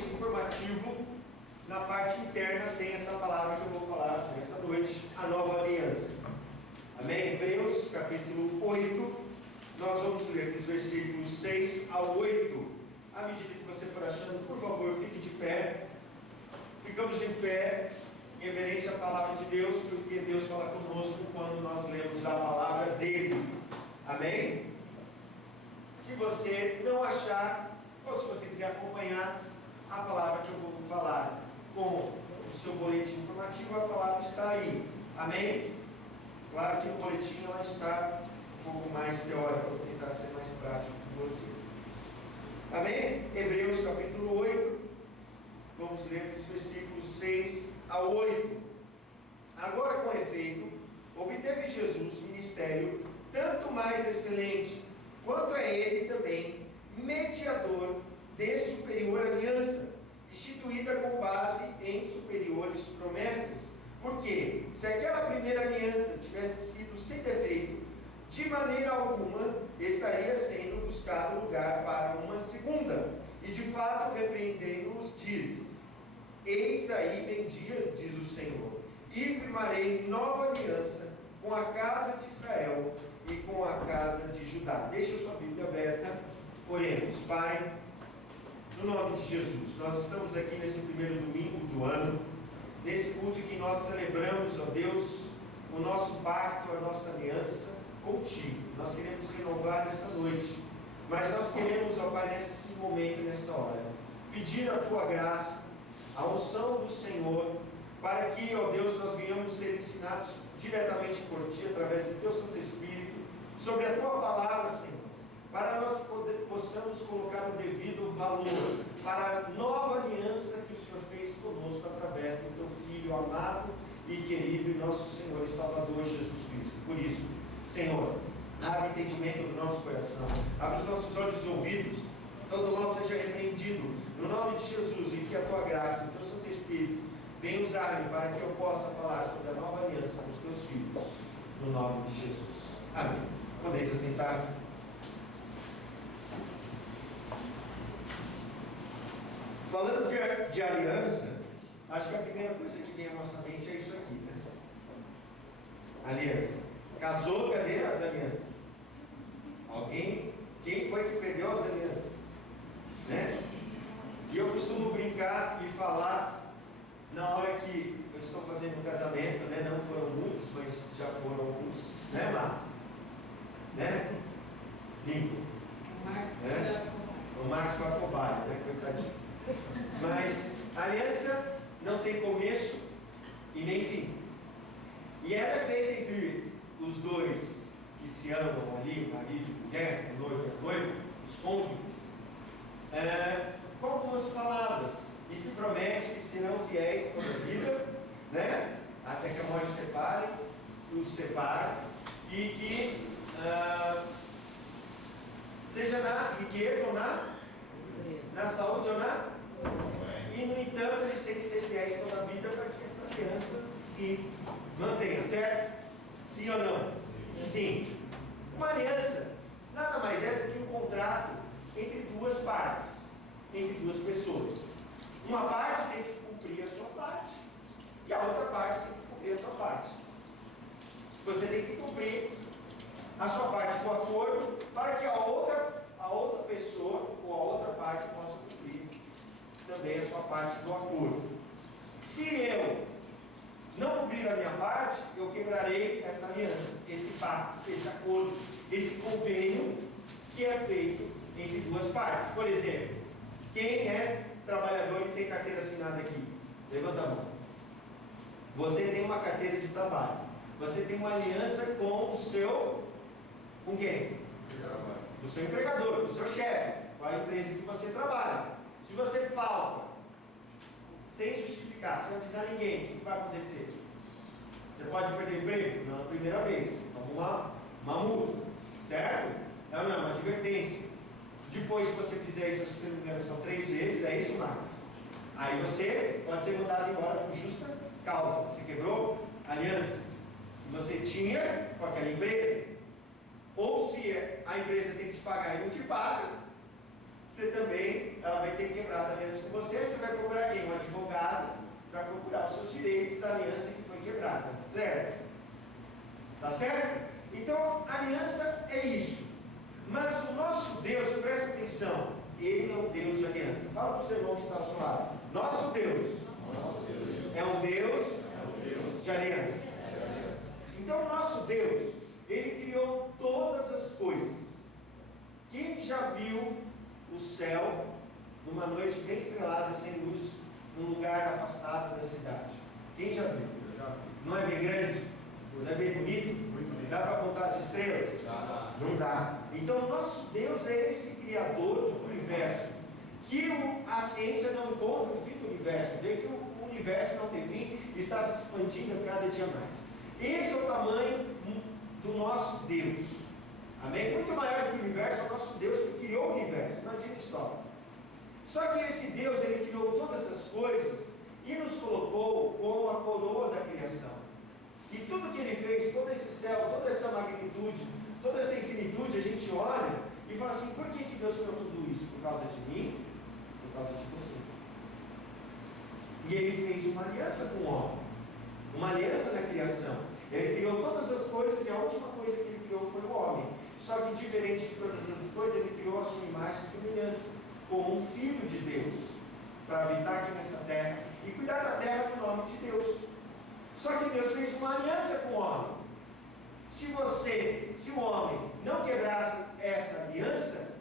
boletim informativo, na parte interna tem essa palavra que eu vou falar nessa noite, a nova aliança. Amém? Hebreus capítulo 8, nós vamos ler dos versículos 6 ao 8. À medida que você for achando, por favor, fique de pé. Ficamos de pé em reverência à palavra de Deus, porque Deus fala conosco quando nós lemos a palavra dele. Amém? Se você não achar, ou se você quiser acompanhar a palavra que eu vou falar com o seu boletim informativo, a palavra está aí. Amém? Claro que no boletim ela está um pouco mais teórica, vou tentar ser mais prático com você. Amém? Hebreus capítulo 8, vamos ler dos versículos 6 a 8. Agora, com efeito, obteve Jesus ministério tanto mais excelente, quanto é ele também mediador de superior aliança, instituída com base em superiores promessas. Porque se aquela primeira aliança tivesse sido sem defeito, de maneira alguma estaria sendo buscado lugar para uma segunda. E de fato, repreendendo-os, diz: eis aí vem dias, diz o Senhor, e firmarei nova aliança com a casa de Israel e com a casa de Judá. Deixa a sua Bíblia aberta. Oremos. Pai, no nome de Jesus, nós estamos aqui nesse primeiro domingo do ano, nesse culto que nós celebramos, ó Deus, o nosso pacto, a nossa aliança contigo. Nós queremos renovar nessa noite, mas nós queremos, ó Pai, nesse momento, nessa hora, pedir a Tua graça, a unção do Senhor, para que, ó Deus, nós venhamos ser ensinados diretamente por Ti, através do Teu Santo Espírito, sobre a Tua palavra, Senhor, para nós possamos colocar o devido valor para a nova aliança que o Senhor fez conosco através do Teu Filho amado e querido, e nosso Senhor e Salvador Jesus Cristo. Por isso, Senhor, abre o entendimento do nosso coração, abre os nossos olhos e ouvidos, todo mal seja repreendido, no nome de Jesus, e que a Tua graça, o Teu Santo Espírito, venha usar-me para que eu possa falar sobre a nova aliança com os Teus filhos, no nome de Jesus. Amém. Podeis assentar. Falando de aliança, acho que a primeira coisa que vem à nossa mente é isso aqui, né? Aliança. Casou, cadê as alianças? Alguém? Quem foi que perdeu as alianças? Né? E eu costumo brincar e falar na hora que eu estou fazendo um casamento, né? Não foram muitos, mas já foram alguns, né, Marcos? Né? Bingo. Né? O Marcos foi a cobaia, né? Coitadinho. Mas a aliança não tem começo e nem fim. E ela é feita entre os dois que se amam ali, o marido e a mulher, o noivo e a noiva, os cônjuges, com algumas palavras. E se promete que serão fiéis toda a vida, né? Até que a morte os separe, e que seja na riqueza ou na saúde ou na. E no entanto eles têm que ser fiéis toda a vida para que essa aliança se mantenha, certo? Sim ou não? Sim. Uma aliança nada mais é do que um contrato entre duas partes, entre duas pessoas. Uma parte tem que cumprir a sua parte e a outra parte tem que cumprir a sua parte. Você tem que cumprir a sua parte com acordo para que a outra pessoa ou a outra parte possa cumprir também a sua parte do acordo. Se eu não cumprir a minha parte, eu quebrarei essa aliança, esse pacto, esse acordo, esse convênio que é feito entre duas partes. Por exemplo, quem é trabalhador e tem carteira assinada aqui? Levanta a mão. Você tem uma carteira de trabalho. Você tem uma aliança com o seu... Com quem? O seu empregador, o seu chefe, com a empresa que você trabalha. Se você falta, sem justificar, sem avisar ninguém, o que vai acontecer? Você pode perder o emprego? Não, na primeira vez. Toma uma multa, certo? Não, uma advertência. Depois, se você fizer isso, se não me engano, são 3 vezes, é isso, Marcos? Aí você pode ser mandado embora por justa causa. Você quebrou a aliança que você tinha com aquela empresa. Ou se a empresa tem que te pagar e não te paga, ela vai ter quebrado a aliança com você. Você vai procurar quem? Um advogado, para procurar os seus direitos da aliança que foi quebrada. Certo? Tá certo? Então, a aliança é isso. Mas o nosso Deus, presta atenção, Ele é um Deus de aliança. Fala para o seu irmão que está ao seu lado. Nosso Deus é um Deus de aliança. Então, o nosso Deus, Ele criou todas as coisas. Quem já viu o céu numa noite bem estrelada, sem luz, num lugar afastado da cidade? Quem já viu? Não é bem grande? Não é bem bonito? Dá para contar as estrelas? Não dá. Então, o nosso Deus é esse Criador do universo, que a ciência não encontra o fim do universo. Vê que o universo não tem fim, está se expandindo cada dia mais. Esse é o tamanho do nosso Deus. Amém? Muito maior do que o universo, é o nosso Deus que criou o universo. Imagine só. Só que esse Deus, Ele criou todas as coisas e nos colocou como a coroa da criação. E tudo que Ele fez, todo esse céu, toda essa magnitude, toda essa infinitude, a gente olha e fala assim: por que Deus criou tudo isso? Por causa de mim? Por causa de você. E Ele fez uma aliança com o homem, uma aliança na criação. Ele criou todas as coisas e a última coisa que Ele criou foi o homem. Só que diferente de todas as coisas, Ele criou a sua imagem e semelhança, como um filho de Deus, para habitar aqui nessa terra e cuidar da terra no nome de Deus. Só que Deus fez uma aliança com o homem. Se o homem não quebrasse essa aliança,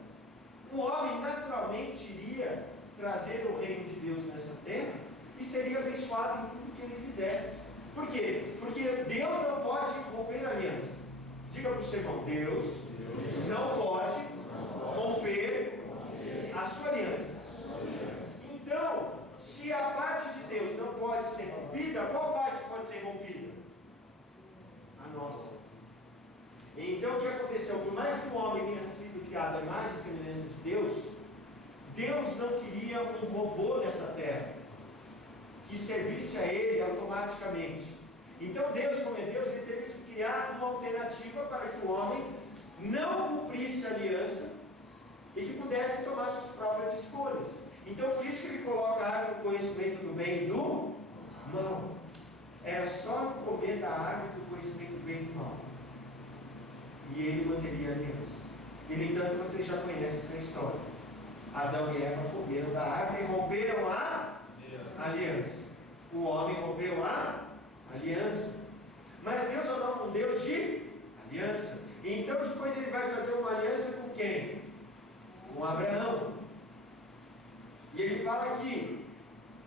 o homem naturalmente iria trazer o reino de Deus nessa terra e seria abençoado em tudo que ele fizesse. Por quê? Porque Deus não pode romper a aliança. Diga para o seu irmão: Deus não pode romper a sua aliança. Então, se a parte de Deus não pode ser rompida, qual parte pode ser rompida? A nossa. Então, o que aconteceu? Por mais que o homem tenha sido criado à imagem e semelhança de Deus, Deus não queria um robô nessa terra que servisse a Ele automaticamente. Então, Deus, como é Deus, Ele teve que criar uma alternativa para que o homem não cumprisse a aliança e que pudesse tomar suas próprias escolhas. Então, por isso que Ele coloca a árvore do conhecimento do bem e do mal. Era só comer da árvore do conhecimento do bem e do mal, e Ele manteria a aliança. E, no entanto, vocês já conhecem essa história. Adão e Eva comeram da árvore e romperam a aliança. O homem rompeu a aliança. Mas Deus é um Deus de aliança. Então depois Ele vai fazer uma aliança com quem? Com Abraão. E Ele fala aqui: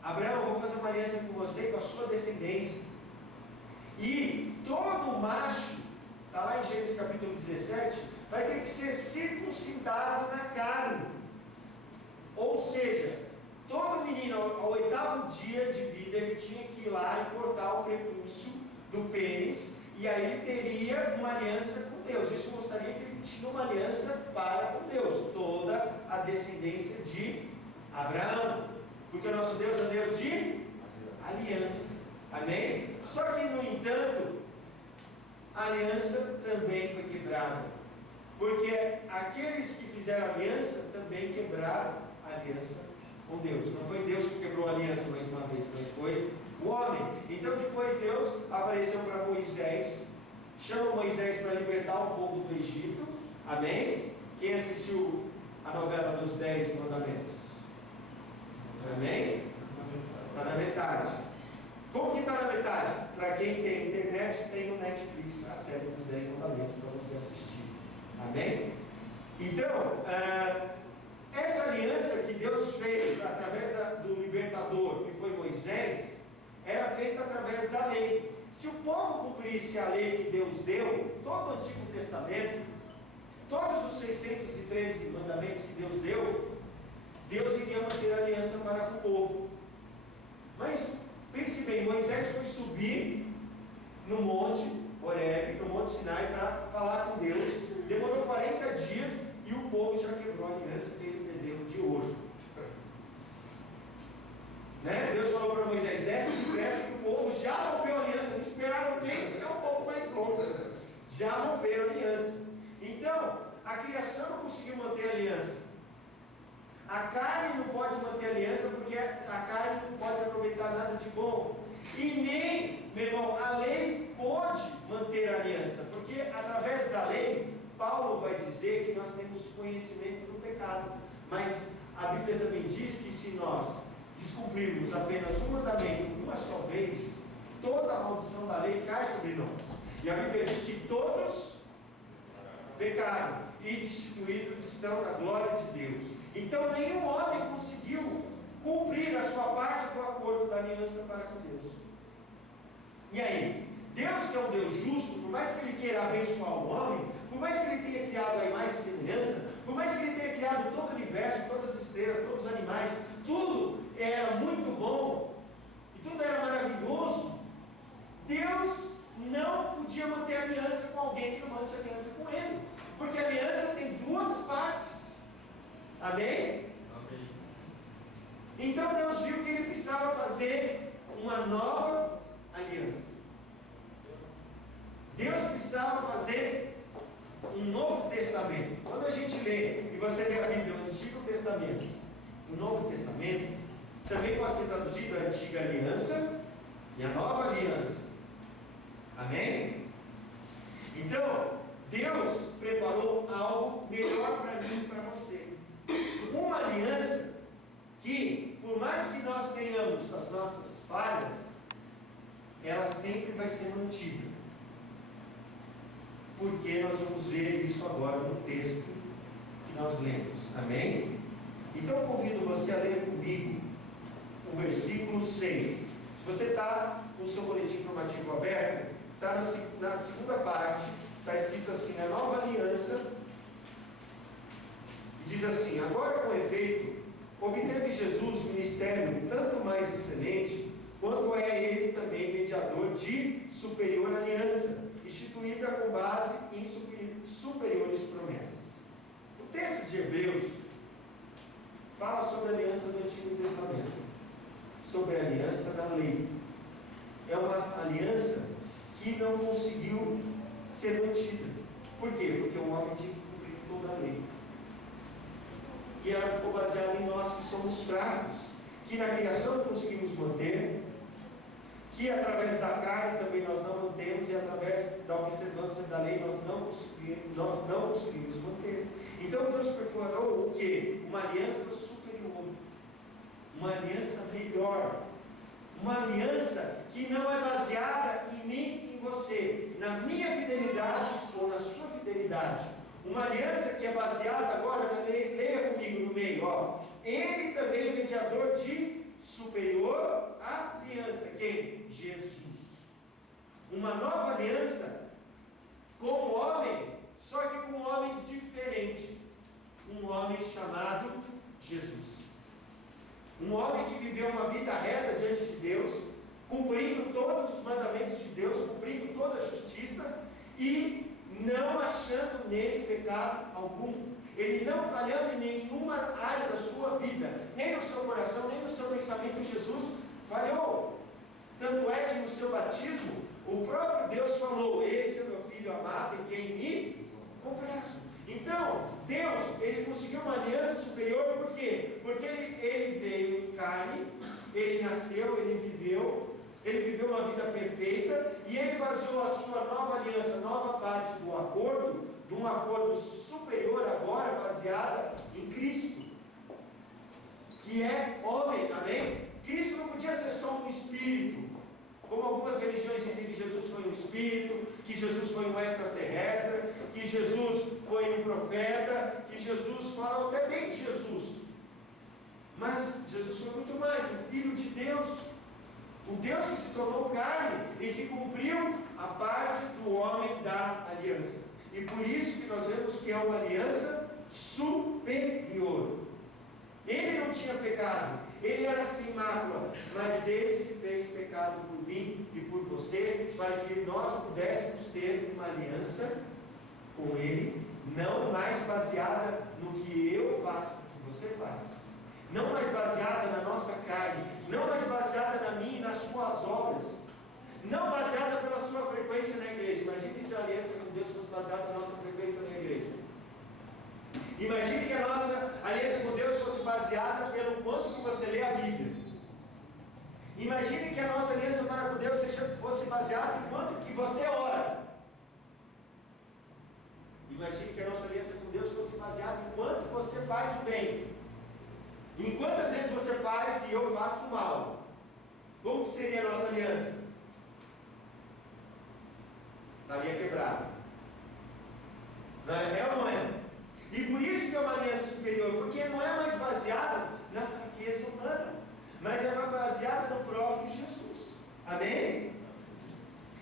Abraão, eu vou fazer uma aliança com você e com a sua descendência. E todo macho, está lá em Gênesis capítulo 17, vai ter que ser circuncidado na carne. Ou seja, todo menino ao 8º dia de vida, ele tinha que ir lá e cortar o prepúcio do pênis, e aí ele teria uma aliança com Deus. Isso mostraria que ele tinha uma aliança para com Deus, toda a descendência de Abraão, porque o nosso Deus é Deus de aliança. Amém? Só que, no entanto, a aliança também foi quebrada, porque aqueles que fizeram aliança também quebraram a aliança com Deus. Não foi Deus que quebrou a aliança mais uma vez, mas foi o homem. Então depois Deus apareceu para Moisés, chama Moisés para libertar o povo do Egito. Amém? Quem assistiu a novela dos 10 mandamentos? Amém? Está na metade. Como que está na metade? Para quem tem internet, tem no Netflix a série dos 10 mandamentos para você assistir. Amém? Então, essa aliança que Deus fez através do libertador, que foi Moisés, era feita através da lei. Se o povo cumprisse a lei que Deus deu, todo o Antigo Testamento, todos os 613 mandamentos que Deus deu, Deus iria manter a aliança para com o povo. Mas pense bem, Moisés foi subir no monte Horebe, no monte Sinai, para falar com Deus. Demorou 40 dias e o povo já quebrou a aliança e fez um bezerro de ouro. Deus falou para Moisés: desce depressa, que o povo já rompeu a aliança. Não esperaram tempo, é um pouco mais longo. Já romperam a aliança. Então, a criação não conseguiu manter a aliança. a carne não pode manter aliança porque a carne não pode aproveitar nada de bom. E nem, meu irmão, a lei pode manter a aliança, porque através da lei, Paulo vai dizer que nós temos conhecimento do pecado. Mas a Bíblia também diz que se nós descumprirmos apenas um mandamento uma só vez, toda a maldição da lei cai sobre nós. E a Bíblia diz que todos pecaram e destituídos estão na glória de Deus. Então nenhum homem conseguiu cumprir a sua parte do acordo da aliança para com Deus. E aí, Deus, que é um Deus justo, por mais que Ele queira abençoar o homem, por mais que Ele tenha criado a imagem e semelhança, por mais que Ele tenha criado todo o universo, todas as estrelas, todos os animais, tudo era muito bom e tudo era maravilhoso, Deus não podia manter aliança com alguém que não mantém aliança com Ele, porque a aliança tem duas partes. Amém? Amém. Então Deus viu que Ele precisava fazer uma nova aliança. Deus precisava fazer um novo testamento. Quando a gente lê, e você lê a Bíblia no Antigo Testamento, o Novo Testamento, também pode ser traduzido a Antiga Aliança e a Nova Aliança. Amém? Então, Deus preparou algo melhor para mim e para você. Uma aliança que, por mais que nós tenhamos as nossas falhas, ela sempre vai ser mantida. Porque nós vamos ver isso agora no texto que nós lemos. Amém? Então eu convido você a ler comigo o versículo 6. Se você está com o seu boletim informativo aberto, está na segunda parte, está escrito assim: a nova aliança. E diz assim: agora, com efeito, obteve Jesus ministério tanto mais excelente, quanto é ele também mediador de superior aliança, instituída com base em superiores promessas. O texto de Hebreus fala sobre a aliança do Antigo Testamento, sobre a aliança da lei. É uma aliança que não conseguiu ser mantida. Por quê? Porque o homem tinha que cumprir toda a lei. E ela ficou baseada em nós que somos fracos, que na criação não conseguimos manter, que através da carne também nós não mantemos, e através da observância da lei nós não conseguimos manter. Então Deus preparou o quê? Uma aliança superior, uma aliança melhor, uma aliança que não é baseada em mim e em você, na minha fidelidade ou na sua fidelidade. Uma aliança que é baseada agora na lei, leia comigo no meio, ó. Ele também é mediador de superior aliança. Quem? Jesus. Uma nova aliança com o homem, só que com um homem diferente. Um homem chamado Jesus. Um homem que viveu uma vida reta diante de Deus, cumprindo todos os mandamentos de Deus, cumprindo toda a justiça e não achando nele pecado algum. Ele não falhando em nenhuma área da sua vida, nem no seu coração, nem no seu pensamento. Jesus falhou. Tanto é que no seu batismo, o próprio Deus falou: esse é meu filho amado em quem me comprazo. Então, Deus, ele conseguiu uma aliança superior, por quê? Porque ele veio em carne, ele nasceu, ele viveu uma vida perfeita, e ele baseou a sua nova aliança, nova parte do acordo, de um acordo superior agora, baseada em Cristo, que é homem. Amém? Cristo não podia ser só um espírito, como algumas religiões dizem que Jesus foi um espírito, que Jesus foi um extraterrestre, que Jesus foi um profeta, que Jesus fala até bem de Jesus. Mas Jesus foi muito mais, o Filho de Deus, o Deus que se tornou carne e que cumpriu a parte do homem da aliança. E por isso que nós vemos que é uma aliança superior. Ele não tinha pecado, ele era sem mácula, mas ele se fez pecado por mim e por você, para que nós pudéssemos ter uma aliança com ele, não mais baseada no que eu faço, no que você faz, não mais baseada na nossa carne, não mais baseada na minha e nas suas obras, não baseada pela sua frequência na igreja. Imagine se a aliança com Deus fosse baseada na nossa frequência na igreja. Imagine que a nossa aliança com Deus fosse baseada pelo quanto que você lê a Bíblia. Imagine que a nossa aliança para com Deus fosse baseada em quanto que você ora. Imagine que a nossa aliança com Deus fosse baseada em quanto você faz o bem. Em quantas vezes você faz e eu faço o mal. Como seria a nossa aliança? Estaria quebrada. Não é ou não é? E por isso que é uma aliança superior, porque não é mais baseada na fraqueza humana, mas é baseada no próprio Jesus. Amém?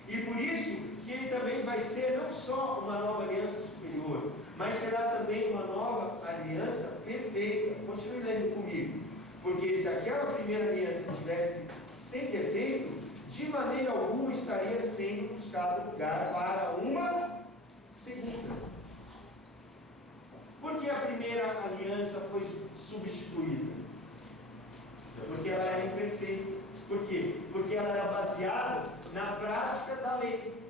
E por isso que ele também vai ser não só uma nova aliança superior, mas será também uma nova aliança perfeita. Continue lendo comigo. Porque se aquela primeira aliança tivesse sem defeito, de maneira alguma estaria sendo buscado lugar para uma segunda. Por que a primeira aliança foi substituída? Porque ela era imperfeita. Por quê? Porque ela era baseada na prática da lei.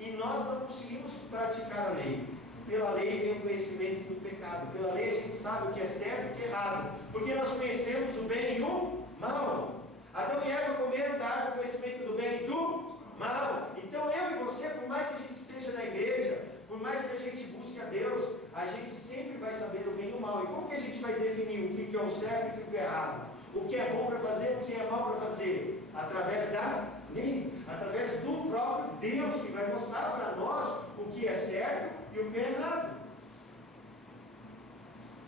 E nós não conseguimos praticar a lei. Pela lei vem o conhecimento do pecado. Pela lei a gente sabe o que é certo e o que é errado. Porque nós conhecemos o bem e o mal. Adão e Eva comeram da árvore do conhecimento do bem e do mal. Então eu e você, por mais que a gente esteja na igreja, por mais que a gente busque a Deus, a gente sempre vai saber o bem e o mal. E como que a gente vai definir o que é o certo e o que é errado? O que é bom para fazer, o que é mal para fazer? Através da lei, através do próprio Deus, que vai mostrar para nós o que é certo e o que é errado.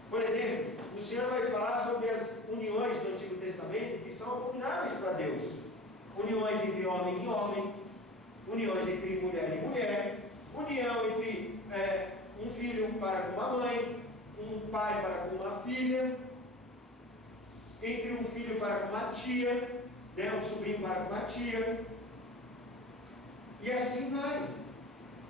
Por exemplo, o Senhor vai falar sobre as uniões do Antigo Testamento que são abomináveis para Deus. Uniões entre homem e homem, uniões entre mulher e mulher, união entre um filho para com uma mãe, um pai para com uma filha, entre um filho para com uma tia, um sobrinho para com uma tia, e assim vai.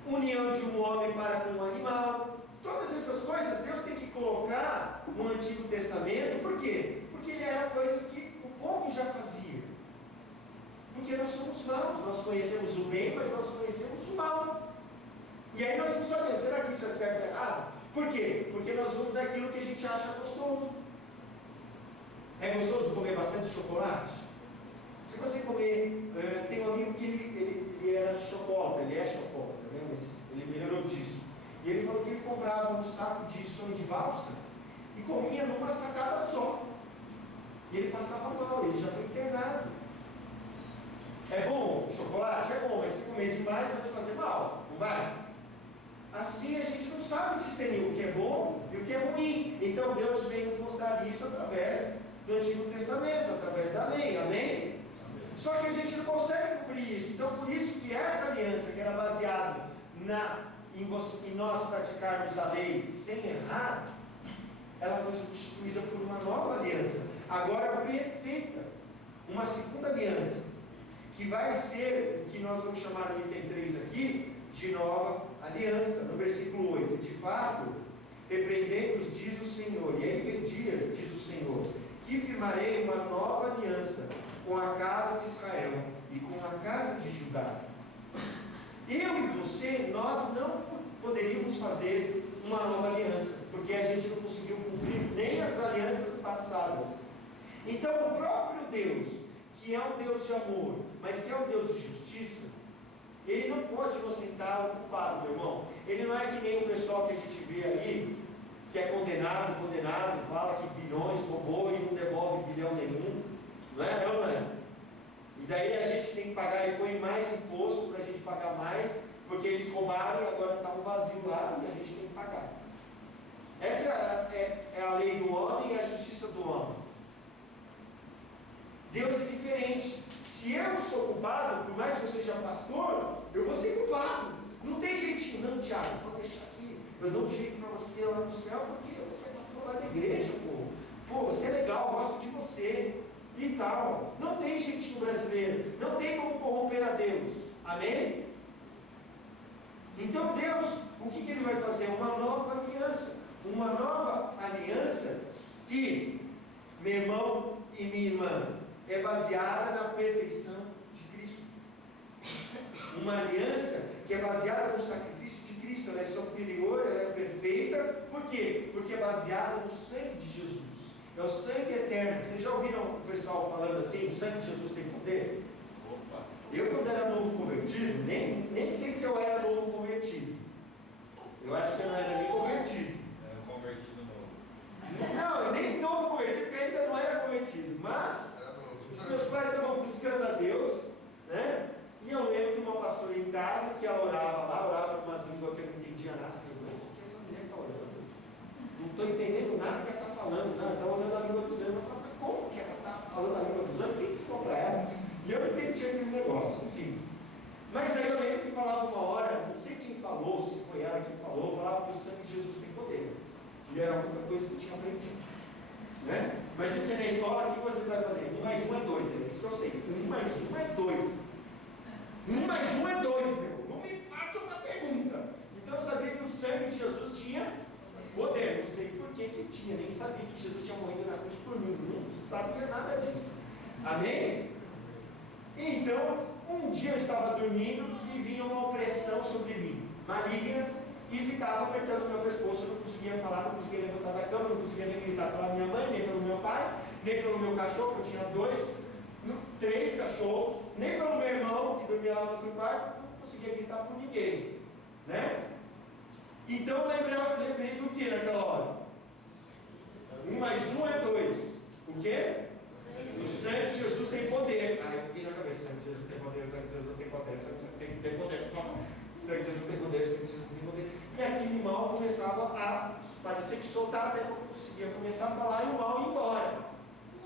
União de um homem para com um animal. Todas essas coisas Deus tem que colocar no Antigo Testamento. Por quê? Porque eram coisas que o povo já fazia. Porque nós somos maus, nós conhecemos o bem, mas nós conhecemos o mal. E aí nós não sabemos, será que isso é certo ou errado? Por quê? Porque nós vamos daquilo que a gente acha gostoso. É gostoso comer bastante chocolate? Se você comer, tem um amigo que ele era chocólatra, ele é chocólatra, né? Mas ele melhorou disso. E ele falou que ele comprava um saco de sonho de valsa e comia numa sacada só. E ele passava mal, ele já foi internado. É bom? Chocolate é bom, mas se comer demais vai te fazer mal, não vai? Assim a gente não sabe discernir o que é bom e o que é ruim. Então Deus vem nos mostrar isso através do Antigo Testamento, através da lei, amém? Só que a gente não consegue cumprir isso. Então por isso que essa aliança que era baseada em nós praticarmos a lei sem errar, ela foi substituída por uma nova aliança, agora perfeita, uma segunda aliança, que vai ser o que nós vamos chamar no item 3 aqui, de nova aliança, no versículo 8. De fato, repreendei-os, diz o Senhor, e aí vem dias, diz o Senhor, que firmarei uma nova aliança com a casa de Israel e com a casa de Judá. Eu e você, nós não poderíamos fazer uma nova aliança, porque a gente não conseguiu cumprir nem as alianças passadas. Então o próprio Deus, que é um Deus de amor, mas que é um Deus de justiça, Ele não pode inocentar o culpado, meu irmão. Ele não é que nem o pessoal que a gente vê aí, que é condenado, fala que bilhões roubou e não devolve bilhão nenhum. Não é? Não é? E daí a gente tem que pagar e põe mais imposto para a gente pagar mais, porque eles roubaram e agora está um vazio lá e a gente tem que pagar. Essa é a lei do homem e a justiça do homem. Deus é diferente. Se eu sou culpado, por mais que eu seja pastor, eu vou ser culpado. Não tem jeitinho, não, Tiago, pode deixar aqui. Eu dou um jeito para você lá no céu, porque você é pastor lá da igreja, pô. Pô, você é legal, eu gosto de você. E tal. Não tem jeitinho brasileiro. Não tem como corromper a Deus. Amém? Então Deus, o que Ele vai fazer? Uma nova aliança. Uma nova aliança que, meu irmão e minha irmã, é baseada na perfeição de Cristo. Uma aliança que é baseada no sacrifício de Cristo, ela é superior, ela é perfeita. Por quê? Porque é baseada no sangue de Jesus. É o sangue eterno. Vocês já ouviram o pessoal falando assim, o sangue de Jesus tem poder? Opa. Eu, quando era novo convertido, nem sei se eu era novo convertido. Eu acho que eu não era nem convertido. Era convertido novo. Não, eu nem novo convertido, porque ainda não era convertido. Mas os meus pais estavam buscando a Deus, né? E eu lembro que uma pastora em casa, que ela orava com umas línguas que eu não entendia nada. Eu falei, o que essa mulher está orando? Não estou entendendo nada que ela está falando. Não, ela está olhando a língua dos anjos. Eu falei, como que ela está falando a língua dos anjos? Quem ensinou para ela? E eu não entendi aquele negócio, enfim. Mas aí eu lembro que falava uma hora, não sei quem falou, se foi ela que falou, falava que o sangue de Jesus tem poder. E era a única coisa que eu tinha aprendido. Né? Mas você na escola, o que você sabe fazer? 1 mais 1 é 2, é isso que eu sei. 1 mais 1 é 2. 1 mais 1 é 2, meu. Não me faça outra pergunta. Então eu sabia que o sangue de Jesus tinha poder. Não sei por que tinha, nem sabia que Jesus tinha morrido na cruz por mim. Não sabia nada disso. Amém? Então, um dia eu estava dormindo e vinha uma opressão sobre mim, maligna, e ficava apertando meu pescoço. Eu não conseguia falar, não conseguia levantar da cama, não conseguia nem gritar pela minha mãe, nem pelo meu pai, nem pelo meu cachorro, eu tinha 3 cachorros, nem pelo meu irmão, que dormia lá no outro quarto, não conseguia gritar por ninguém, né? Então eu lembrei do que naquela hora? 1 mais 1 é 2. O quê? O sangue de Jesus tem poder. Aí eu fiquei na cabeça, o sangue de Jesus tem poder, o sangue de Jesus tem poder, o sangue de Jesus tem poder. O sangue de Jesus tem poder, o sangue de Jesus tem poder. E aquele mal começava a parecer que soltar, até que eu conseguia começar a falar e o mal ia embora.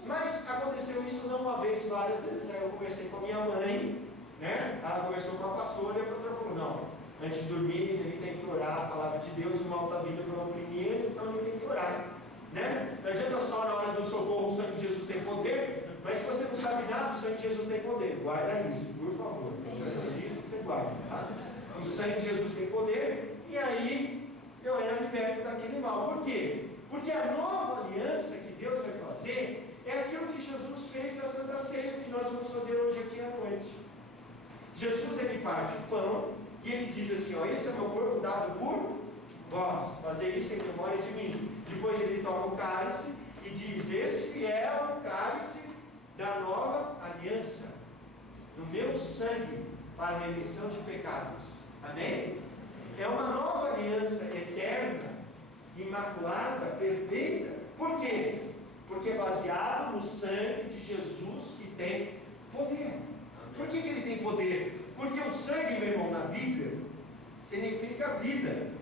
Mas aconteceu isso não uma vez, várias vezes. Aí eu conversei com a minha mãe, né? Ela conversou com a pastora e a pastora falou, não, antes de dormir ele tem que orar a palavra de Deus, o mal está vindo para oprimir ele, então ele tem que orar. Né? Não adianta só na hora do socorro o sangue de Jesus tem poder, mas se você não sabe nada, o sangue de Jesus tem poder. Guarda isso, por favor. Isso você guarda, tá? O sangue de Jesus tem poder, e aí eu era liberto daquele mal. Por quê? Porque a nova aliança que Deus vai fazer é aquilo que Jesus fez na Santa Ceia, que nós vamos fazer hoje aqui à noite. Jesus, ele parte o pão e ele diz assim, ó, esse é o meu corpo dado por vós, fazer isso em memória de mim. Depois ele toma o cálice e diz, esse é o cálice da nova aliança, no meu sangue, para a remissão de pecados. Amém? É uma nova aliança eterna, imaculada, perfeita. Por quê? Porque é baseado no sangue de Jesus, que tem poder. Por que ele tem poder? Porque o sangue, meu irmão, na Bíblia significa vida.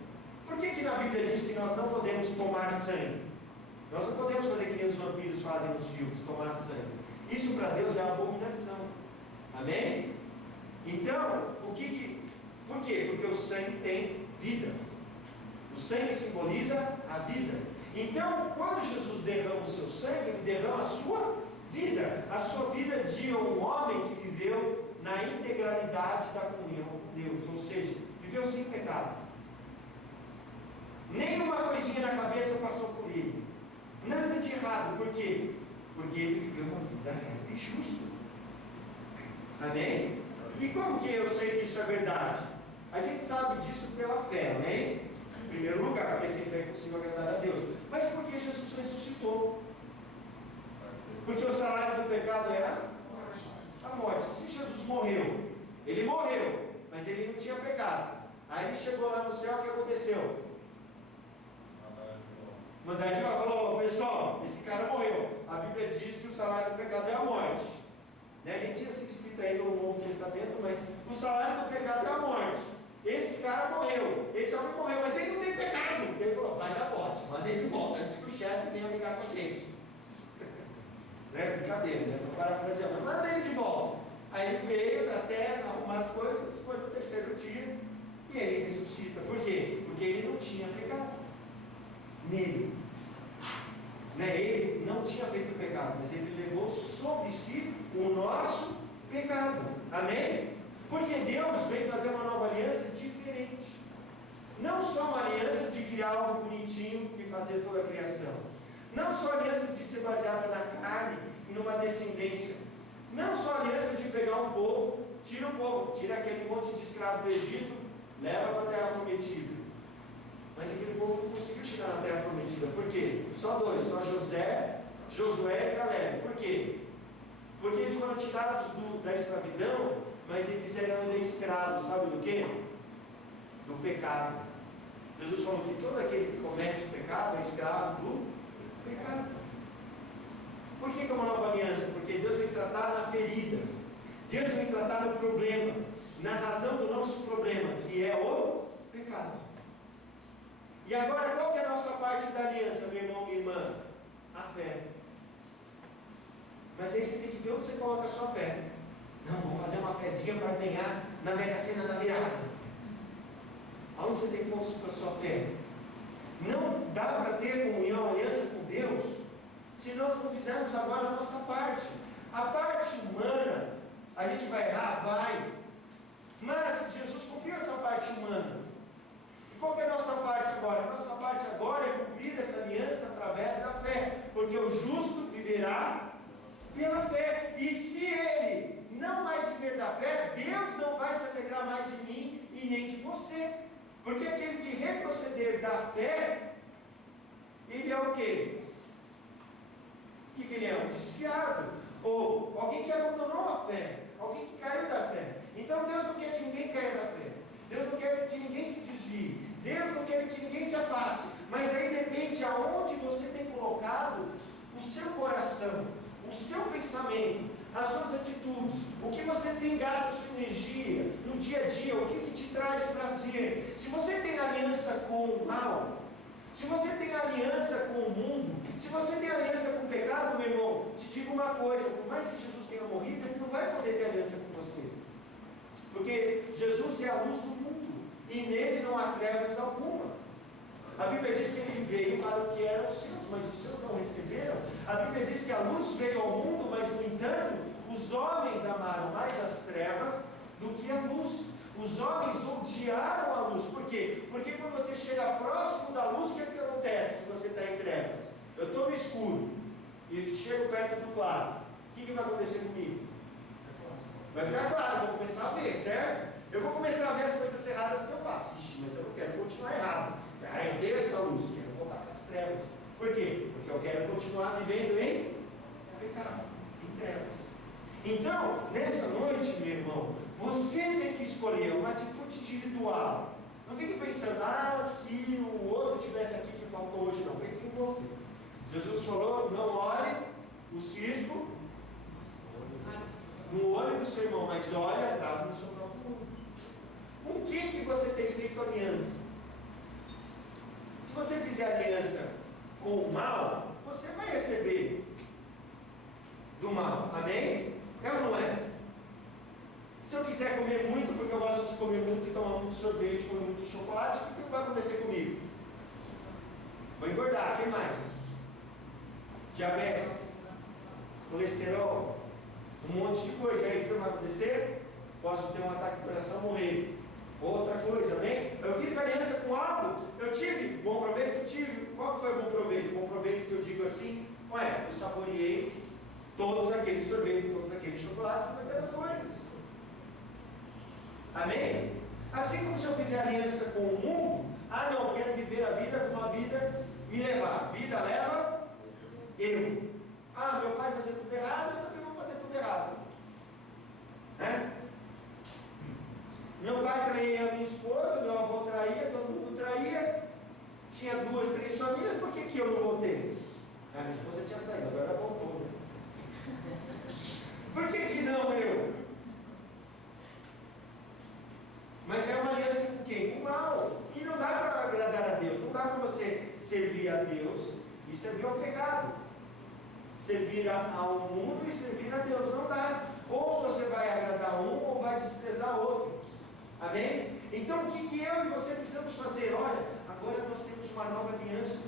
Por que na Bíblia diz que nós não podemos tomar sangue? Nós não podemos fazer que nem os vampiros fazem nos filmes, tomar sangue. Isso para Deus é abominação. Amém? Então, por quê? Porque o sangue tem vida. O sangue simboliza a vida. Então, quando Jesus derrama o seu sangue, ele derrama a sua vida. A sua vida de um homem que viveu na integralidade da comunhão com Deus. Ou seja, viveu sem pecado. Nenhuma coisinha na cabeça passou por ele. Nada de errado. Por quê? Porque ele viveu uma vida reta e justa. Amém? E como que eu sei que isso é verdade? A gente sabe disso pela fé, amém? Em primeiro lugar, porque sem fé é possível agradar a Deus. Mas porque Jesus ressuscitou. Porque o salário do pecado é a morte. Se Jesus morreu, ele morreu, mas ele não tinha pecado. Aí ele chegou lá no céu, o que aconteceu? Mandar de volta, falou, pessoal, esse cara morreu. A Bíblia diz que o salário do pecado é a morte. Né? Nem tinha sido escrito aí no Novo Testamento, mas o salário do pecado é a morte. Esse cara morreu, esse homem morreu, mas ele não tem pecado. Ele falou, vai dar morte, manda ele de volta, antes que o chefe venha ligar com a gente. Né? Brincadeira, né? Estou parafraseando, mas manda ele de volta. Aí ele veio até arrumar as coisas, foi no terceiro dia, e ele ressuscita. Por quê? Porque ele não tinha pecado nele. Né? Ele não tinha feito pecado, mas ele levou sobre si o nosso pecado. Amém? Porque Deus veio fazer uma nova aliança diferente. Não só uma aliança de criar algo bonitinho e fazer toda a criação. Não só a aliança de ser baseada na carne e numa descendência. Não só a aliança de pegar um povo, tira aquele monte de escravo do Egito, leva para a terra prometida. Mas aquele povo não conseguiu chegar na terra prometida. Por quê? Só dois, só Josué e Caleb. Por quê? Porque eles foram tirados da escravidão, mas eles eram ainda escravos, sabe do quê? Do pecado. Jesus falou que todo aquele que comete o pecado é escravo do pecado. Por que é uma nova aliança? Porque Deus vem tratar na ferida. Deus vem tratar no problema, na razão do nosso problema, que é o pecado. E agora, qual que é a nossa parte da aliança, meu irmão, minha irmã? A fé. Mas aí você tem que ver onde você coloca a sua fé. Não, vou fazer uma fezinha para ganhar na Mega Sena da virada. Aonde você tem que pôr a sua fé? Não dá para ter comunhão, aliança com Deus, se nós não fizermos agora a nossa parte. A parte humana, a gente vai errar? Vai. Mas Jesus cumpriu essa parte humana. E qual que é a nossa parte agora? A nossa parte agora é cumprir essa aliança através da fé. Porque o justo viverá pela fé. E se ele não mais viver da fé, Deus não vai se alegrar mais de mim e nem de você. Porque aquele que retroceder da fé, ele é o quê? O que ele é? Um desviado. Ou alguém que abandonou a fé. Alguém que caiu da fé. Então Deus não quer que ninguém caia da fé. Deus não quer que ninguém se desvie. Deus não quer que ninguém se afaste. Mas aí depende aonde você tem colocado o seu coração, o seu pensamento, as suas atitudes, o que você tem gasto a sua energia no dia a dia, o que te traz prazer. Se você tem aliança com o mal, se você tem aliança com o mundo, se você tem aliança com o pecado, meu irmão, te digo uma coisa: por mais que Jesus tenha morrido, ele não vai poder ter aliança com você, porque Jesus é a luz do mundo e nele não há trevas alguma. A Bíblia diz que ele veio para o que eram os seus, mas os seus não receberam. A Bíblia diz que a luz veio ao mundo, mas no entanto, os homens amaram mais as trevas do que a luz. Os homens odiaram a luz. Por quê? Porque quando você chega próximo da luz, o que acontece se você está em trevas? Eu estou no escuro e chego perto do claro. O que vai acontecer comigo? Vai ficar claro, eu vou começar a ver, certo? Eu vou começar a ver as coisas erradas que eu faço. Ixi, mas eu não quero continuar errado. Eu desço a luz, quero voltar para as trevas. Por quê? Porque eu quero continuar vivendo em pecado, em trevas. Então, nessa noite, meu irmão, você tem que escolher uma atitude individual. Não fique pensando, se o outro estivesse aqui que faltou hoje, não. Pense em você. Jesus falou, não olhe o cisco no olho do seu irmão, mas olhe a trave no seu próprio olho. Com que você tem feito aliança? Se você fizer aliança com o mal, você vai receber do mal. Amém? É ou não é? Se eu quiser comer muito, porque eu gosto de comer muito e tomar muito sorvete, comer muito chocolate, o que vai acontecer comigo? Vou engordar. O que mais? Diabetes, colesterol, um monte de coisa. Aí o que vai acontecer? Posso ter um ataque de coração e morrer. Outra coisa, amém? Eu fiz aliança com algo, eu tive bom proveito? Tive. Qual foi o bom proveito? Bom proveito que eu digo assim, eu saboreei todos aqueles sorvetes, todos aqueles chocolates, todas aquelas coisas. Amém? Assim como se eu fizer aliança com o mundo, não, quero viver a vida como a vida me levar. Vida leva eu. Meu pai fazia tudo errado, eu também vou fazer tudo errado. Meu pai traía a minha esposa, meu avô traía, todo mundo traía. Tinha 2, 3 famílias, por que eu não vou ter? Minha esposa tinha saído, agora ela voltou, né? Por que não eu? Mas é uma aliança com quem? Com o mal. E não dá para agradar a Deus. Não dá para você servir a Deus e servir ao pecado. Servir ao mundo e servir a Deus. Não dá. Ou você vai agradar um ou vai desprezar outro. Amém? Então o que eu e você precisamos fazer? Olha, agora nós temos uma nova aliança.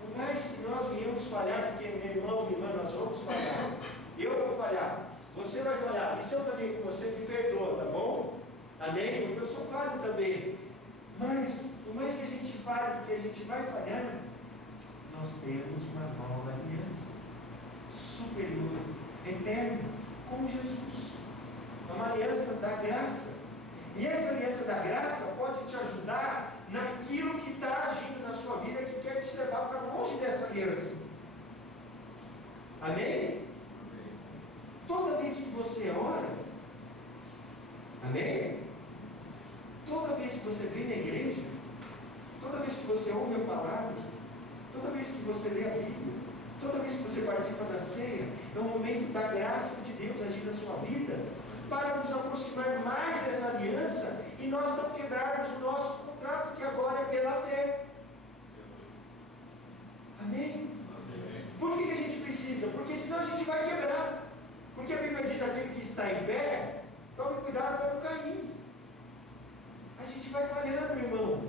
Por mais que nós venhamos falhar, porque meu irmão, minha irmã, nós vamos falhar. Eu vou falhar. Você vai falhar. E se eu falei com você, me perdoa, tá bom? Amém? Porque eu sou falho também. Mas, por mais que a gente falhe, porque a gente vai falhar, nós temos uma nova aliança. Superior, eterna, com Jesus. É uma aliança da graça. E essa aliança da graça pode te ajudar naquilo que está agindo na sua vida, que quer te levar para longe dessa aliança. Amém? Toda vez que você ora, amém? Toda vez que você vem na igreja, toda vez que você ouve a palavra, toda vez que você lê a Bíblia, toda vez que você participa da ceia, é um momento da graça de Deus agir na sua vida, para nos aproximar mais dessa aliança e nós não quebrarmos o nosso contrato, que agora é pela fé. Amém? Por que a gente precisa? Porque senão a gente vai quebrar. Porque a Bíblia diz: aquele que está em pé, tome cuidado para não cair. A gente vai falhando, meu irmão.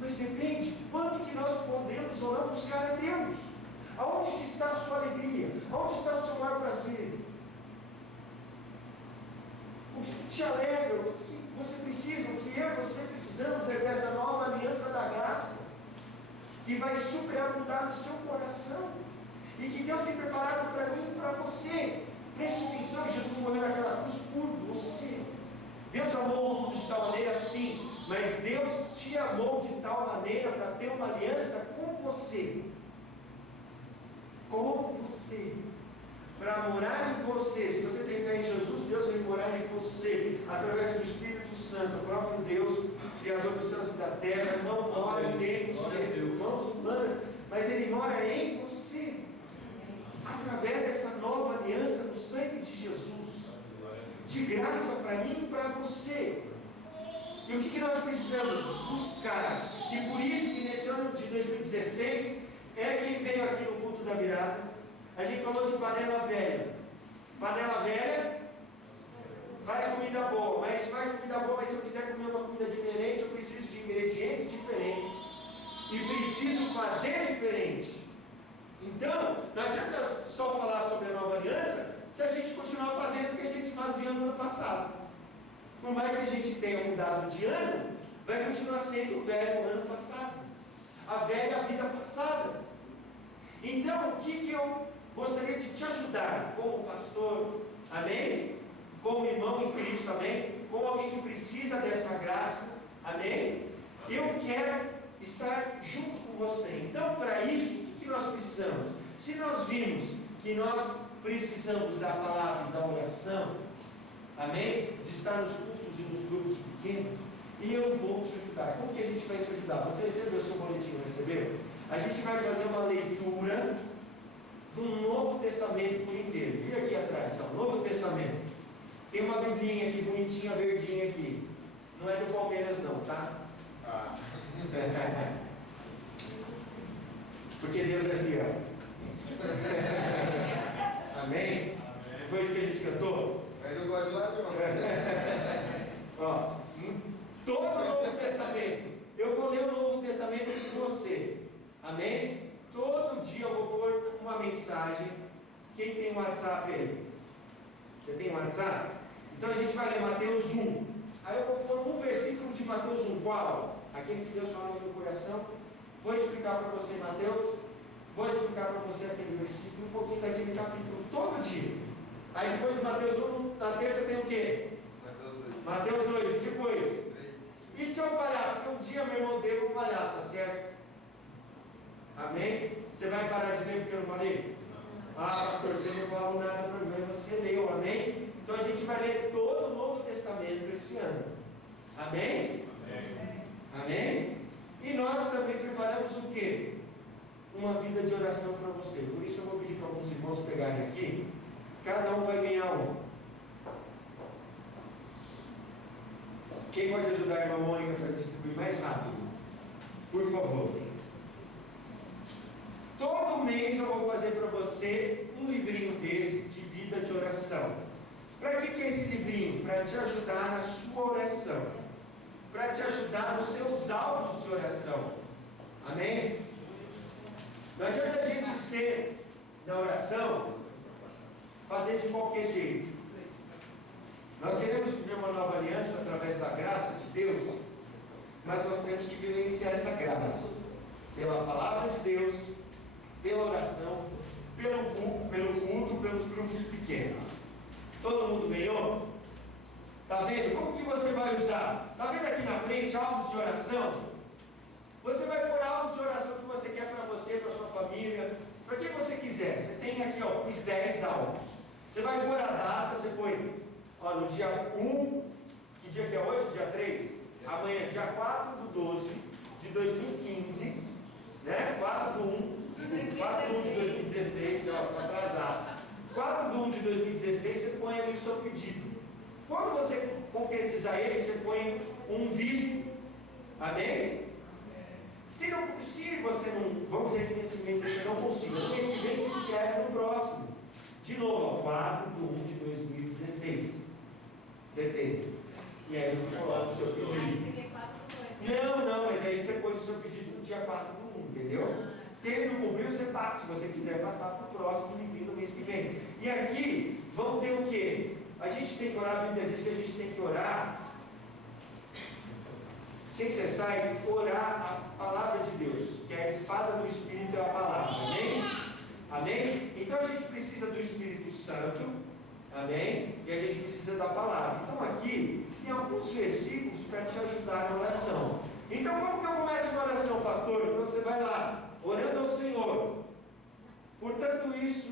Mas depende quanto que nós podemos ou não buscar a Deus. Aonde que está a sua alegria? Aonde está o seu maior prazer? O que te alegra? O que você precisa? O que eu e você precisamos é dessa nova aliança da graça, que vai superabundar no seu coração, e que Deus tem preparado para mim e para você. Preste atenção, Jesus morreu naquela cruz por você. Deus amou o mundo de tal maneira, sim, mas Deus te amou de tal maneira para ter uma aliança com você. Com você. Para morar em você. Se você tem fé em Jesus, Deus vai morar em você, através do Espírito Santo. O próprio Deus, Criador dos céus e da terra, não mora em templos, mãos humanas, mas Ele mora em você, através dessa nova aliança no sangue de Jesus, de graça para mim e para você. E o que nós precisamos buscar? E por isso que nesse ano de 2016, quem veio aqui no culto da virada, a gente falou de panela velha. Panela velha faz comida boa, mas se eu quiser comer uma comida diferente, eu preciso de ingredientes diferentes e preciso fazer diferente. Então, não adianta só falar sobre a nova aliança se a gente continuar fazendo o que a gente fazia no ano passado. Por mais que a gente tenha mudado de ano, vai continuar sendo o velho ano passado, a velha vida passada. Então, o que eu gostaria de te ajudar como pastor, amém? Como irmão em Cristo, amém? Como alguém que precisa dessa graça, amém? Eu quero estar junto com você. Então, para isso, o que nós precisamos? Se nós vimos que nós precisamos da palavra e da oração, amém? De estar nos cultos e nos grupos pequenos, e eu vou te ajudar. Como que a gente vai se ajudar? Você recebeu o seu boletim, não recebeu? A gente vai fazer uma leitura do Novo Testamento por inteiro. Vira aqui atrás, ó, Novo Testamento. Tem uma biblinha aqui, bonitinha, verdinha aqui. Não é do Palmeiras não, tá? Porque Deus é fiel. Amém? Foi isso que a gente cantou? Aí não gosta de lá, não. Ó, todo o Novo Testamento. Eu vou ler o Novo Testamento com você. Amém? Todo dia eu vou pôr uma mensagem. Quem tem WhatsApp aí? Você tem WhatsApp? Então a gente vai ler Mateus 1. Aí eu vou pôr um versículo de Mateus 1. Qual? Aquele que Deus falou no meu coração. Vou explicar para você Mateus. Vou explicar para você aquele versículo, um pouquinho daquele capítulo, todo dia. Aí depois do Mateus 1, na terça tem o quê? Mateus 2. Depois. E se eu falhar? Porque um dia, meu irmão, devo falhar, tá certo? Amém? Você vai parar de ler porque eu não falei? Ah, pastor, você não falou nada para mim, mas você leu, amém? Então a gente vai ler todo o Novo Testamento esse ano. Amém? Amém? Amém? E nós também preparamos o quê? Uma vida de oração para você. Por isso eu vou pedir para alguns irmãos pegarem aqui. Cada um vai ganhar um. Quem pode ajudar a irmã Mônica para distribuir mais rápido? Por favor. Todo mês eu vou fazer para você um livrinho desse de vida de oração. Para que é esse livrinho? Para te ajudar na sua oração. Para te ajudar nos seus alvos de oração. Amém? Não adianta a gente ser na oração, fazer de qualquer jeito. Nós queremos viver uma nova aliança através da graça de Deus, mas nós temos que vivenciar essa graça pela palavra de Deus, pela oração, pelo culto, pelos grupos pequenos. Todo mundo ganhou? Está vendo? Como que você vai usar? Está vendo aqui na frente alvos de oração? Você vai pôr alvos de oração que você quer para você, para sua família, para quem você quiser. Você tem aqui os 10 alvos. Você vai pôr a data, você põe no dia 1, que dia que é hoje? Dia 3? Amanhã, dia 4/12 de 2015, né? 4/1 de 2016, está atrasado. 4/1 de 2016, você põe ali o seu pedido. Quando você concretizar ele, você põe um visto. Amém? Se você não, vamos dizer que nesse mês você não consiga, no mês que vem se inscreve no próximo. De novo, 4/1 de 2016. Setembro. E aí você coloca o seu pedido. Não, mas aí você pôs o seu pedido no dia 4/1, entendeu? Se ele não cumpriu, você passa. Se você quiser passar para o próximo e vir no mês que vem. E aqui, vamos ter o quê? A gente tem que orar, a Bíblia diz que a gente tem que orar sem cessar e orar a palavra de Deus, que é a espada do Espírito é a palavra. Amém? Amém? Então a gente precisa do Espírito Santo. Amém? E a gente precisa da palavra. Então aqui tem alguns versículos para te ajudar na oração. Então como que eu começo uma oração, pastor? Então você vai lá, orando ao Senhor. Portanto isso,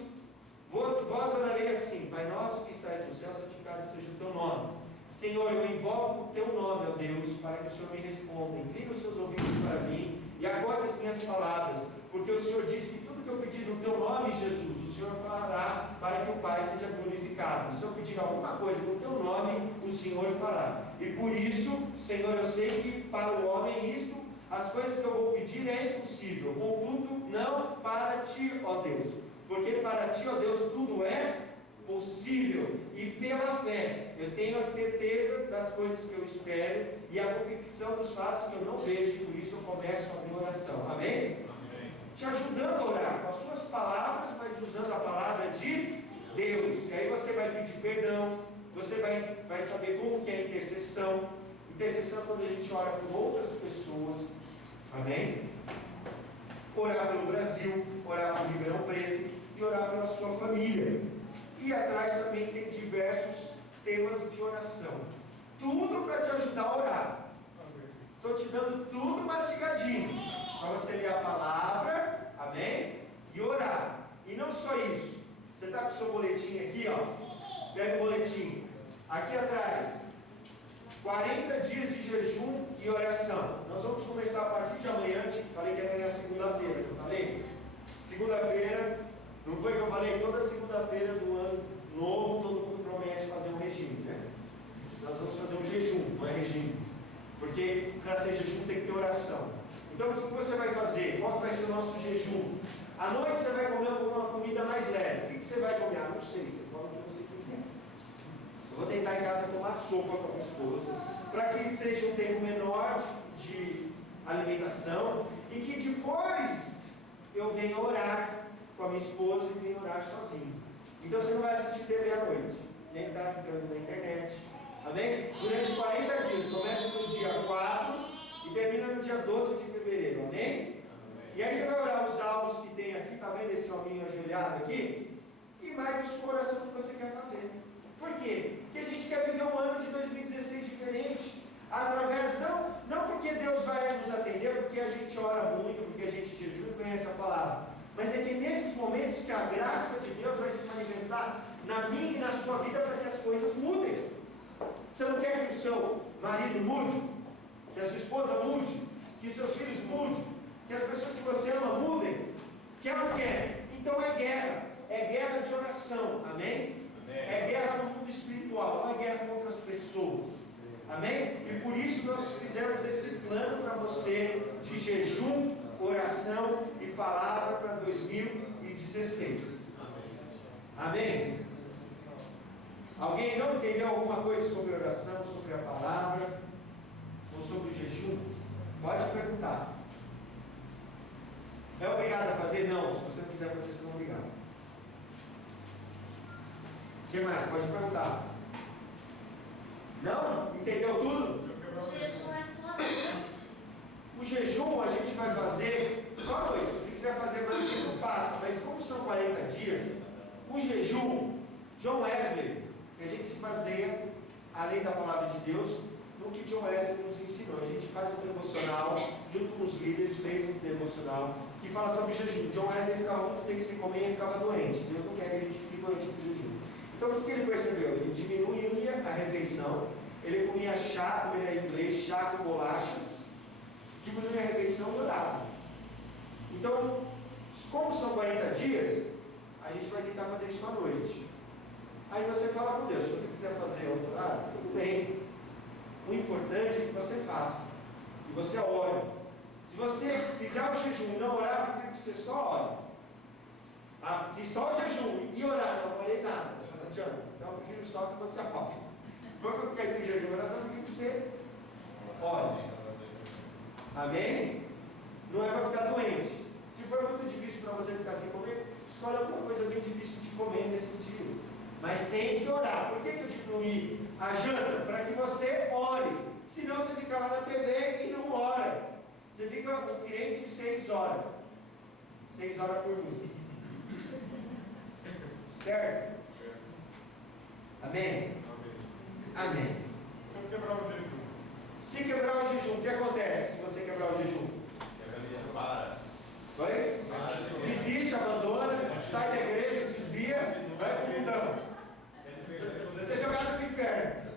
vós orarei assim: Pai nosso que estás no céu, santificado seja o teu nome. Senhor, eu invoco o teu nome, ó Deus, para que o Senhor me responda. Inclina os seus ouvidos para mim e acorde as minhas palavras, porque o Senhor disse que tudo que eu pedir no teu nome, Jesus, o Senhor fará para que o Pai seja glorificado. Se eu pedir alguma coisa no teu nome, o Senhor fará. E por isso, Senhor, eu sei que para o homem isto, as coisas que eu vou pedir é impossível. Contudo, não para ti, ó Deus, porque para ti, ó Deus, tudo é possível. E pela fé eu tenho a certeza das coisas que eu espero e a convicção dos fatos que eu não vejo, e por isso eu começo a minha oração. Amém? Amém. Te ajudando a orar com as suas palavras, mas usando a palavra de Deus. E aí você vai pedir perdão, você vai saber como que é intercessão. Intercessão é quando a gente ora por outras pessoas. Amém? Orar pelo Brasil, orar por Ribeirão Preto e orar pela sua família. E atrás também tem diversos temas de oração. Tudo para te ajudar a orar. Estou te dando tudo mastigadinho. Para você ler a palavra, amém? E orar. E não só isso. Você está com o seu boletim aqui, ó. Pega o boletim. Aqui atrás, 40 dias de jejum e oração. Nós vamos começar a partir de amanhã. Falei que amanhã é segunda-feira, não falei? Segunda-feira. Não foi que eu falei? Toda segunda-feira do ano novo, todo mundo promete fazer um regime, né? Nós vamos fazer um jejum, não é regime. Porque para ser jejum tem que ter oração. Então o que você vai fazer? Qual vai ser o nosso jejum? À noite você vai comer uma comida mais leve. O que você vai comer? Não sei, você come o que você quiser. Eu vou tentar em casa tomar sopa com a minha esposa, para que seja um tempo menor de alimentação e que depois eu venha orar com a minha esposa e venho orar sozinho. Então você não vai assistir TV à noite, nem ficar entrando na internet. Amém? Durante 40 dias, começa no dia 4 e termina no dia 12 de fevereiro. Amém? E aí você vai orar os alvos que tem aqui, tá vendo esse hominho ajoelhado aqui? E mais a sua oração que você quer fazer. Por quê? Porque a gente quer viver um ano de 2016 diferente. Através, não porque Deus vai nos atender, porque a gente ora muito, porque a gente jejua e conhece a palavra. Mas é que nesses momentos que a graça de Deus vai se manifestar na minha e na sua vida para que as coisas mudem. Você não quer que o seu marido mude? Que a sua esposa mude? Que seus filhos mudem? Que as pessoas que você ama mudem? Quer ou não quer? Então é guerra. É guerra de oração. Amém? Amém. É guerra no mundo espiritual. Não é guerra contra as pessoas. Amém? E por isso nós fizemos esse plano para você de jejum, oração e palavra para 2016. Amém? Alguém não entendeu alguma coisa sobre oração, sobre a palavra ou sobre o jejum? Pode perguntar. É obrigado a fazer? Não. Se você não quiser fazer, você não é obrigado. O que mais? Pode perguntar. Não? Entendeu tudo? O jejum é só à noite. O jejum a gente vai fazer só à noite. Se você quiser fazer mais tempo, faça. Mas como são 40 dias, o jejum, John Wesley, que a gente se baseia além da palavra de Deus, no que John Wesley nos ensinou. A gente faz um devocional, junto com os líderes, fez um devocional, que fala sobre jejum. John Wesley ficava muito tempo sem comer e ficava doente. Deus não quer que a gente fique doente com jejum. Então o que ele percebeu? Ele diminuía a refeição, ele comia chá, como ele é inglês, chá com bolachas, diminuía a refeição e orava. Então, como são 40 dias, a gente vai tentar fazer isso à noite. Aí você fala com Deus, se você quiser fazer outro horário, tudo bem. O importante é que você faça, que você ore. Se você fizer o jejum e não orar, eu prefiro que você só ore. Fiz só o jejum e orar, não orei nada, não adianta. Então eu prefiro só que você ore. Quando eu ficar entre o jejum e oração, eu prefiro que você ore. Amém? Não é para ficar doente. Se for muito difícil para você ficar sem comer, escolhe alguma coisa bem difícil de comer nesses dias. Mas tem que orar. Por que eu diminuí a janta? Para que você ore. Senão você fica lá na TV e não ora. Você fica com o cliente 6 horas. 6 horas por minuto. Certo? Amém? Amém. Se eu quebrar o jejum. Se quebrar o jejum, o que acontece se você quebrar o jejum? Para. Oi? Desiste, abandona, sai da igreja, desvia, vai para o mundão. Você é jogado no inferno.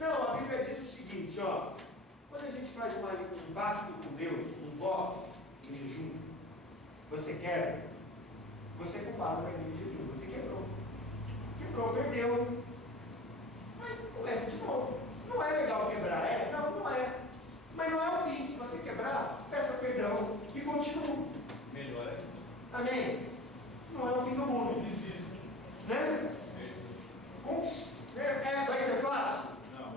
Não, a Bíblia diz o seguinte, ó. Quando a gente faz um pacto com Deus, um voto, um jejum, você quebra, você é culpado daquele jejum. Você quebrou. Quebrou, perdeu. Mas começa de novo. Não é legal quebrar, é? Não, não é. Mas não é o fim. Se você quebrar, peça perdão e continue. Melhor é. Amém? Não é o fim do mundo. Existe. Né? Vai ser fácil? Não.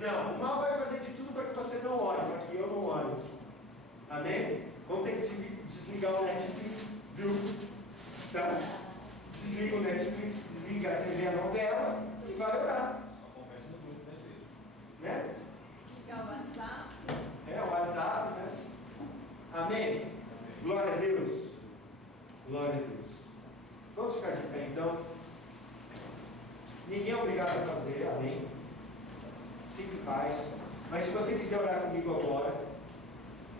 Não. O mal vai fazer de tudo para que você não ore, para que eu não ore. Amém? Vamos ter que desligar o Netflix, viu? Tá? Desliga o Netflix, desliga a TV, a novela e vai orar. A conversa no grupo, Né? Ligar o WhatsApp. É, o WhatsApp, né? Amém? Glória a Deus. Glória a Deus. Vamos ficar de pé então. Ninguém é obrigado a fazer, amém? Fique em paz. Mas se você quiser orar comigo agora,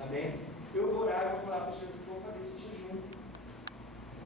amém? Eu vou orar e vou falar para o Senhor que eu vou fazer esse jejum.